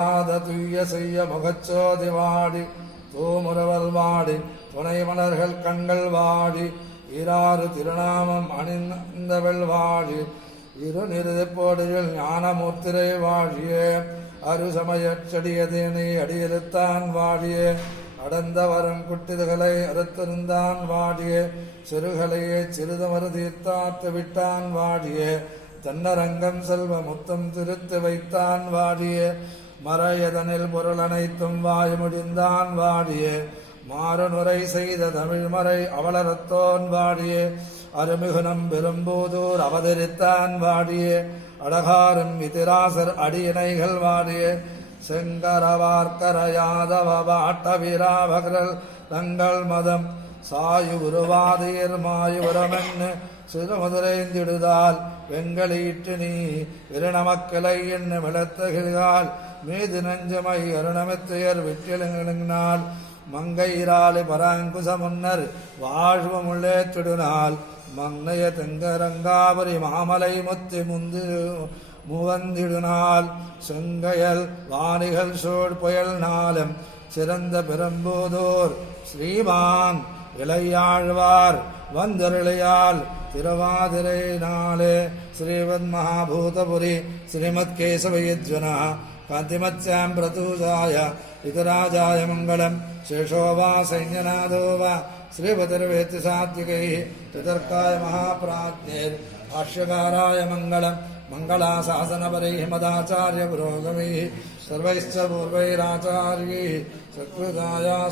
துய்ய செய்ய முகச்சோதி வாடி தூமுறவல் வாடி துணை மலர்கள் கண்கள் வாடி ஈராறு திருநாமம் அணிந்தவள் வாடி இரு நிறுதிப்போடியில் ஞானமூர்த்திரை வாழியே அருசமயச் செடியதேனை அடியிருத்தான் வாழியே அடந்த வரம் குட்டிதுகளை அறுத்திருந்தான் வாடியே சிறுகளையே சிறிதமறு தீர்த்தாத்து விட்டான் வாடியே தன்னரங்கம் செல்வ முத்தம் திருத்து வைத்தான் வாடியே மறையதனில் பொருள் அனைத்தும் வாய் முடிந்தான் வாடியே மாறுநுரை செய்த தமிழ்மறை அவலரத்தோன் வாடியே அருமிகுணம் பெரும்பூதூர் அவதரித்தான் வாடியே அடகாரும் இதிராசர் அடியினைகள் வாடியே செங்கரவார்க்கர யாதவ வாட்ட வீராபகரல் தங்கள் மதம் சாயு உருவாதீர் மாயுரமென்னு சிறுமுதிரைந்திடுதால் வெங்கலீட்டு நீ விருணமக்களை என்ன விளத்துகிறாள் மீது நஞ்சமை அருணமித்துயர் விட்டிலுங்கினால் மங்கையிராலி பராங்குச முன்னர் வாழ்வமுள்ளே திடுநாள் மங்கைய தெங்கரங்காபுரி மாமலை முத்தி முந்து முவந்திடுநாள் செங்கையல் வாணிகள் சூழ் புயல் நாளும் சிறந்த பெரும்பூதூர் ஸ்ரீமான் இளையாழ்வார் வந்தருளையால் திருவாதிரை நாளே ஸ்ரீவத் மகாபூதபுரி ஸ்ரீமத் கேசவயஜ்வனா காந்திமத்யாம் பிரதூஜாய இதராஜாய மங்களம் சேஷோ வா சைன்யநாதோ வா ஸ்ரீபதிர்வேத்தி சாத்விகை பிதர்க்காய மகாபிராஜ்ஞேர் भाष्यकाराय मंगलम मंगलाशासनपरैः मदाचार्य पुरोगमैः सर्वैश्च पूर्वैराचार्यैः सत्कृताय